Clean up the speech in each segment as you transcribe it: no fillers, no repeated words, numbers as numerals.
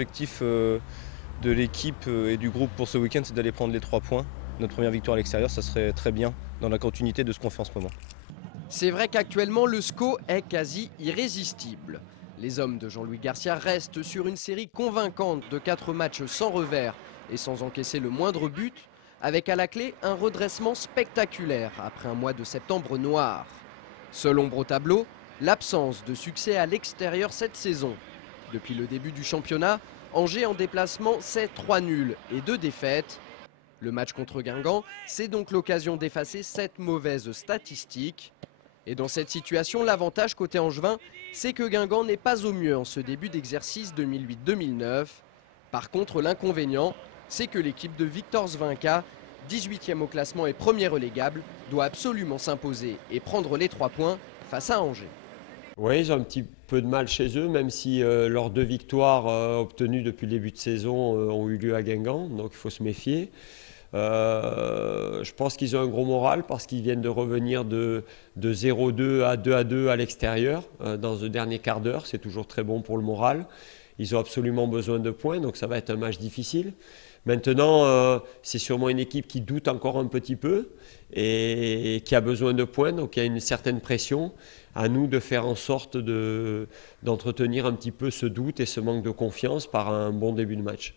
l'objectif de l'équipe et du groupe pour ce week-end, c'est d'aller prendre les 3 points. Notre première victoire à l'extérieur, ça serait très bien dans la continuité de ce qu'on fait en ce moment. C'est vrai qu'actuellement, le SCO est quasi irrésistible. Les hommes de Jean-Louis Garcia restent sur une série convaincante de 4 matchs sans revers et sans encaisser le moindre but, avec à la clé un redressement spectaculaire après un mois de septembre noir. Seule ombre au tableau, l'absence de succès à l'extérieur cette saison. Depuis le début du championnat, Angers en déplacement, c'est 3 nuls et 2 défaites. Le match contre Guingamp, c'est donc l'occasion d'effacer cette mauvaise statistique. Et dans cette situation, l'avantage côté angevin, c'est que Guingamp n'est pas au mieux en ce début d'exercice 2008-2009. Par contre, l'inconvénient, c'est que l'équipe de Victor Zvinka, 18e au classement et premier relégable, doit absolument s'imposer et prendre les 3 points face à Angers. Oui, ils ont un petit peu de mal chez eux, même si leurs 2 victoires obtenues depuis le début de saison ont eu lieu à Guingamp, donc il faut se méfier. Je pense qu'ils ont un gros moral parce qu'ils viennent de revenir de 0-2 à 2-2 à l'extérieur dans le dernier quart d'heure. C'est toujours très bon pour le moral. Ils ont absolument besoin de points, donc ça va être un match difficile. Maintenant, c'est sûrement une équipe qui doute encore un petit peu et qui a besoin de points, donc il y a une certaine pression. À nous de faire en sorte d'entretenir un petit peu ce doute et ce manque de confiance par un bon début de match.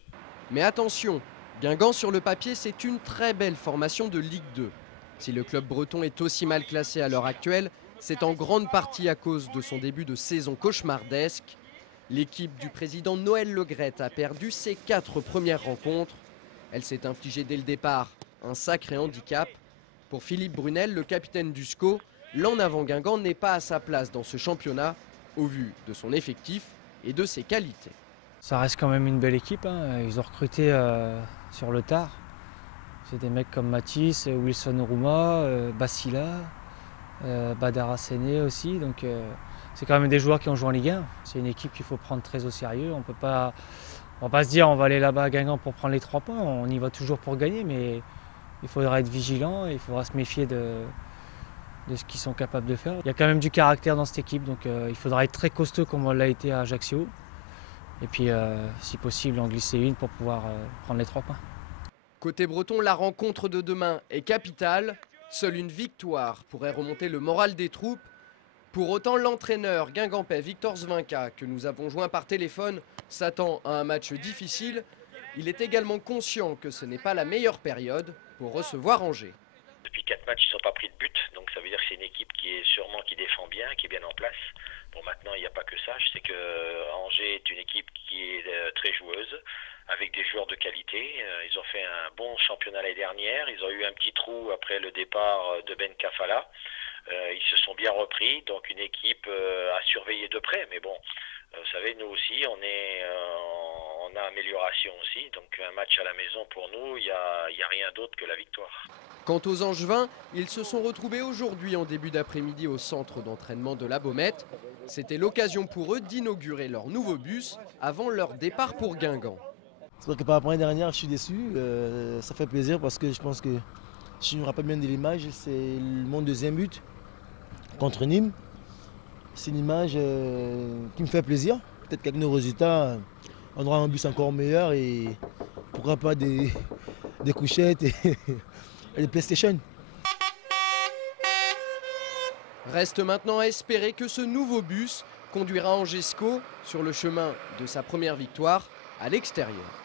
Mais attention, Guingamp sur le papier, c'est une très belle formation de Ligue 2. Si le club breton est aussi mal classé à l'heure actuelle, c'est en grande partie à cause de son début de saison cauchemardesque. L'équipe du président Noël Le Graët a perdu ses 4 premières rencontres. Elle s'est infligée dès le départ un sacré handicap. Pour Philippe Brunel, le capitaine du SCO, l'en avant Guingamp n'est pas à sa place dans ce championnat, au vu de son effectif et de ses qualités. Ça reste quand même une belle équipe, hein. Ils ont recruté sur le tard. C'est des mecs comme Matisse, Wilson Rouma, Bassila, Badara Séné aussi. Donc c'est quand même des joueurs qui ont joué en Ligue 1. C'est une équipe qu'il faut prendre très au sérieux. On va pas se dire on va aller là-bas à Guingamp pour prendre les 3 points. On y va toujours pour gagner, mais il faudra être vigilant et il faudra se méfier de ce qu'ils sont capables de faire. Il y a quand même du caractère dans cette équipe, donc il faudra être très costaud comme on l'a été à Ajaccio. Et puis, si possible, en glisser une pour pouvoir prendre les 3 points. Côté breton, la rencontre de demain est capitale. Seule une victoire pourrait remonter le moral des troupes. Pour autant, l'entraîneur guingampais Victor Zvinka, que nous avons joint par téléphone, s'attend à un match difficile. Il est également conscient que ce n'est pas la meilleure période pour recevoir Angers. Depuis 4 matchs, ils ne sont pas pris de but, donc ça veut dire que c'est une équipe qui défend bien, qui est bien en place. Bon, maintenant, il n'y a pas que ça. Je sais que Angers est une équipe qui est très joueuse, avec des joueurs de qualité. Ils ont fait un bon championnat l'année dernière. Ils ont eu un petit trou après le départ de Ben Kafala. Ils se sont bien repris, donc une équipe à surveiller de près. Mais bon, vous savez, nous aussi, on a amélioration aussi. Donc un match à la maison pour nous, il n'y a rien d'autre que la victoire. Quant aux Angevins, ils se sont retrouvés aujourd'hui en début d'après-midi au centre d'entraînement de la Baumette. C'était l'occasion pour eux d'inaugurer leur nouveau bus avant leur départ pour Guingamp. C'est vrai que par rapport à l'année dernière, je suis déçu. Ça fait plaisir parce que je pense que, si je me rappelle bien de l'image, c'est mon 2e but contre Nîmes. C'est une image qui me fait plaisir. Peut-être qu'avec nos résultats, on aura un bus encore meilleur et pourquoi pas des couchettes et des PlayStation. Reste maintenant à espérer que ce nouveau bus conduira Angers SCO sur le chemin de sa première victoire à l'extérieur.